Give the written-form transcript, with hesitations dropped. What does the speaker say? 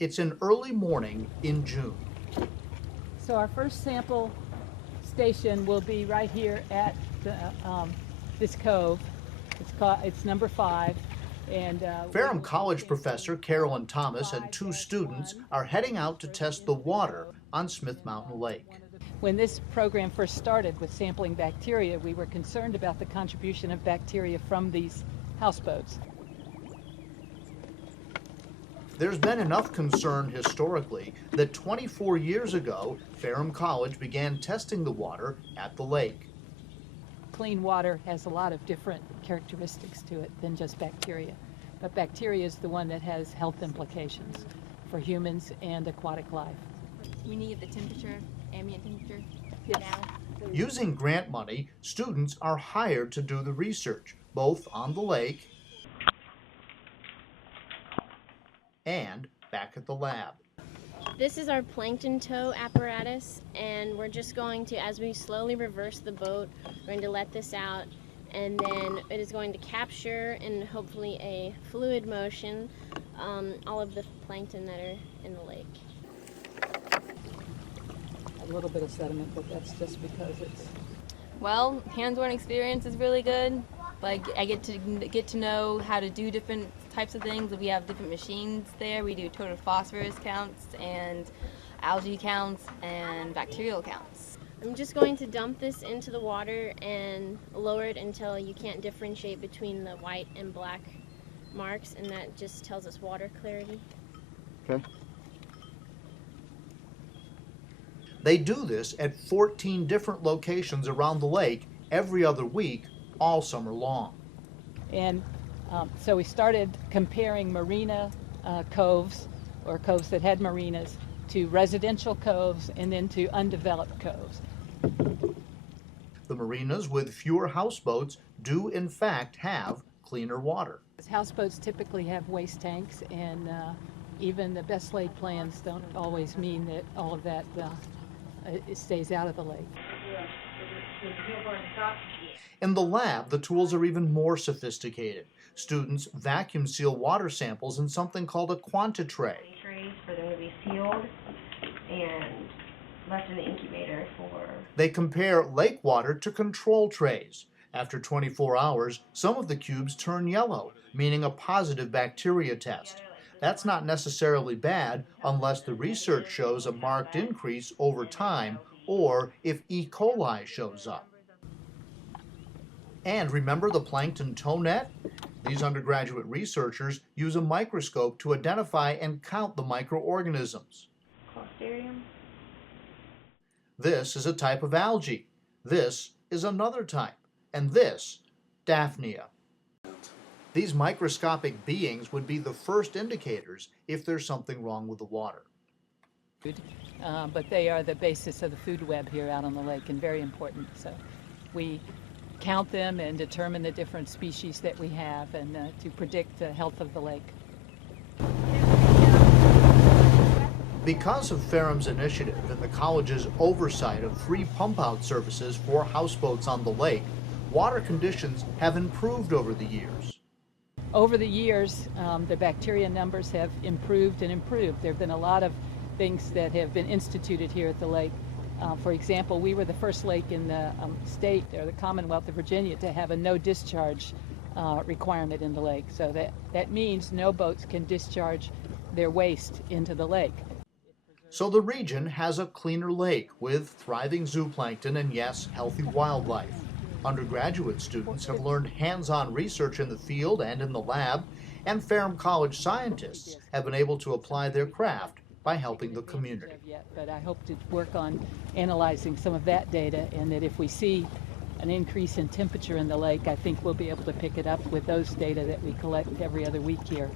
It's an early morning in June. So our first sample station will be right here at the, this cove. It's number 5. And Ferrum College Professor Carolyn Thomas and 2 students are heading out to test the water on Smith Mountain Lake. When this program first started with sampling bacteria, we were concerned about the contribution of bacteria from these houseboats. There's been enough concern historically that 24 years ago, Ferrum College began testing the water at the lake. Clean water has a lot of different characteristics to it than just bacteria. But bacteria is the one that has health implications for humans and aquatic life. We need the temperature, ambient temperature. Yes. Now. Using grant money, students are hired to do the research, both on the lake and back at the lab. This is our plankton tow apparatus, and we're just going to, as we slowly reverse the boat, we're going to let this out, and then it is going to capture in hopefully a fluid motion all of the plankton that are in the lake. A little bit of sediment, but that's just because it's... Well, hands-on experience is really good. Like, I get to know how to do different types of things. We have different machines there. We do total phosphorus counts and algae counts and bacterial counts. I'm just going to dump this into the water and lower it until you can't differentiate between the white and black marks, and that just tells us water clarity. Okay. They do this at 14 different locations around the lake every other week, all summer long. And so we started comparing marina coves, or coves that had marinas, to residential coves and then to undeveloped coves. The marinas with fewer houseboats do in fact have cleaner water. Houseboats typically have waste tanks, and even the best laid plans don't always mean that all of that it stays out of the lake. In the lab, the tools are even more sophisticated. Students vacuum seal water samples in something called a quantitray. Trays for them to be sealed and left in the incubator for... They compare lake water to control trays. After 24 hours, some of the cubes turn yellow, meaning a positive bacteria test. That's not necessarily bad unless the research shows a marked increase over time or if E. coli shows up. And remember the plankton tow net? These undergraduate researchers use a microscope to identify and count the microorganisms. Clostridium. This is a type of algae. This is another type. And this, Daphnia. These microscopic beings would be the first indicators if there's something wrong with the water. But they are the basis of the food web here out on the lake, and very important. So we count them and determine the different species that we have, and to predict the health of the lake. Because of Ferrum's initiative and the college's oversight of free pump-out services for houseboats on the lake, water conditions have improved over the years. Over the years, the bacteria numbers have improved and improved. There have been a lot of things that have been instituted here at the lake. For example, we were the first lake in the state, or the Commonwealth of Virginia, to have a no discharge requirement in the lake. So that means no boats can discharge their waste into the lake. So the region has a cleaner lake with thriving zooplankton and, yes, healthy wildlife. Undergraduate students have learned hands-on research in the field and in the lab, and Ferrum College scientists have been able to apply their craft by helping the community. But I hope to work on analyzing some of that data, and that if we see an increase in temperature in the lake, I think we'll be able to pick it up with those data that we collect every other week here.